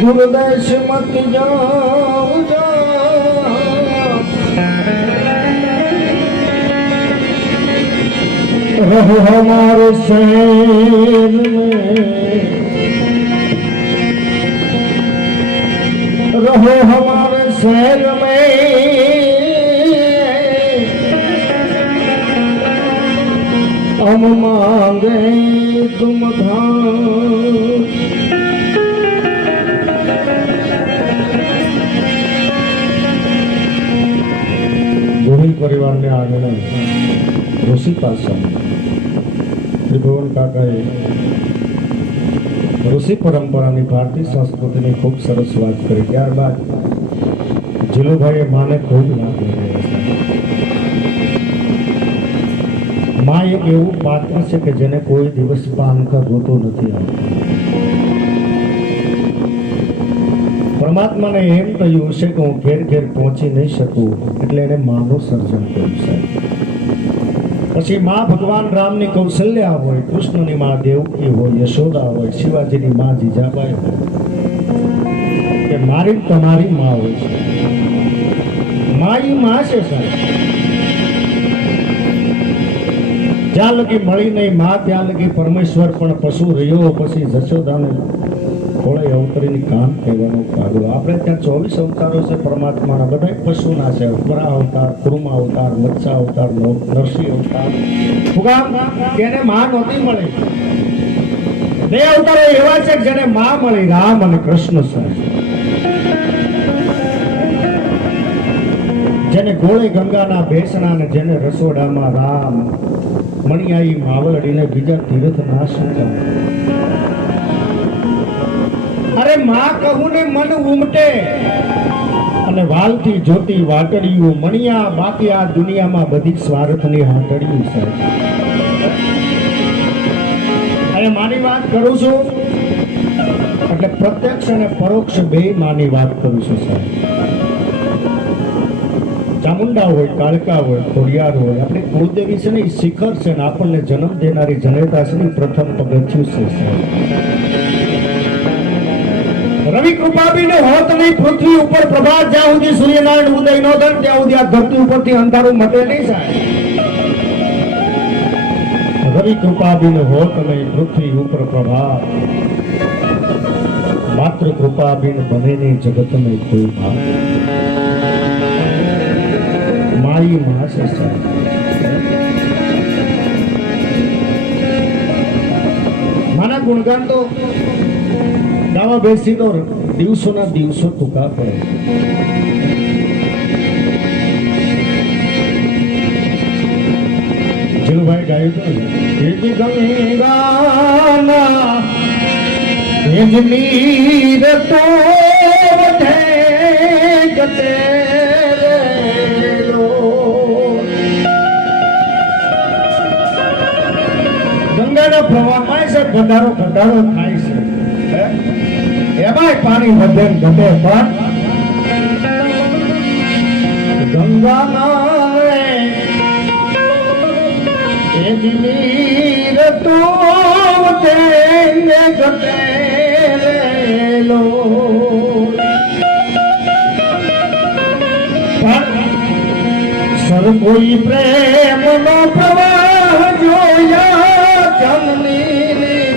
દુર્દશ મત જાઓ રહો હમારે શહેર में रहो हमारे शहर में हम मांगे तुम धाम પરિવારને આગળ ઋષિ પાસે ત્રિભુવન કાકાએ ઋષિ પરંપરાની ભારતીય સંસ્કૃતિની ખૂબ સરસ વાત કરી. ત્યારબાદ જીલુભાઈએ માને ખૂબ યાદ મા એક એવું પાત્ર છે કે જેને કોઈ દિવસ પાન કર નથી આવતો. પરમાત્માને એમ કહ્યું છે કે હું ઘેર ઘેર પહોંચી નહીં શકું, એટલે એને માનું સર્જન કર્યું છે. પછી મા ભગવાન રામની કૌશલ્યા હોય, કૃષ્ણની મા દેવકી હોય, યશોદા હોય, શિવાજીની મા જીજાબાઈ હોય, કે મારી તમારી માં હોય છે. મા ઈ માં છે સાહેબ. જ્યાં લગી મળી નહીં મા, ત્યાં લગી પરમેશ્વર પણ પશુ રહ્યો, પછી જશોદાને ખોળે અવતરીની કામ કહેવાનો કાગડો આપણે ત્યાં ચોવીસ અવતારો છે પરમાત્માના. બધા પશુના છે. ઉપરા અવતાર, કુરુમ અવતાર મત્સ્ય અવતાર નરસિંહ અવતાર. ફુગામ તેને માં નહોતી મળી. બે અવતારો એવા છે જેને માં મળી. રામ અને કૃષ્ણ છે. જેને ગોળે ગંગાના ભેસણા અને જેને રસોડામાં રામ, મણિયાઈ, માવલડીને બીજા તીર્થ ના શંકા અરે માં કહું ને મન ઉમટે. અને વાલથી જોતી વાટડિયું મણિયા બાકી આ દુનિયામાં બધી સ્વાર્થની હાટડિયું છે. અને માની વાત કરું છું? એટલે પ્રત્યક્ષ અને પરોક્ષ બે માની વાત કરું છું, સાહેબ. ચામુંડા હોય, કાળકા હોય, ખોડિયાર હોય, આપણી કુળદેવી છે ને શિખર છે ને, આપણને જન્મ દેનારી જનેતા છે ને પ્રથમ પગથિયું છે રવિ કૃપાબીને હોત નહીં, પૃથ્વી ઉપર પ્રભાત જ્યાં સુધી સૂર્યનારાયણ ઉદય નો થાય, ત્યાં સુધી આ ધરતી ઉપરથી અંધારું મટે નહીં સાહેબ. રવિ કૃપાબીને હોત નહીં, પૃથ્વી ઉપર પ્રભાત. માત્ર કૃપાબીન બને નહીં મેં કોઈ ભાવ મારી માં છે સાહેબ. માના ગુણગાન તો ગાવા બેસી તો દિવસોના દિવસો ટૂંકા પડે જીલુભાઈ ગાયું હતું જ તો ગતે ગંગાના પ્રવાહમાં છે ઘટાડો ઘટાડો થાય છે? એમાંય પાણી વધે ઘટે પણ ને ઘટે સર કોઈ પ્રેમ નો પ્રવાહ જોયા જમની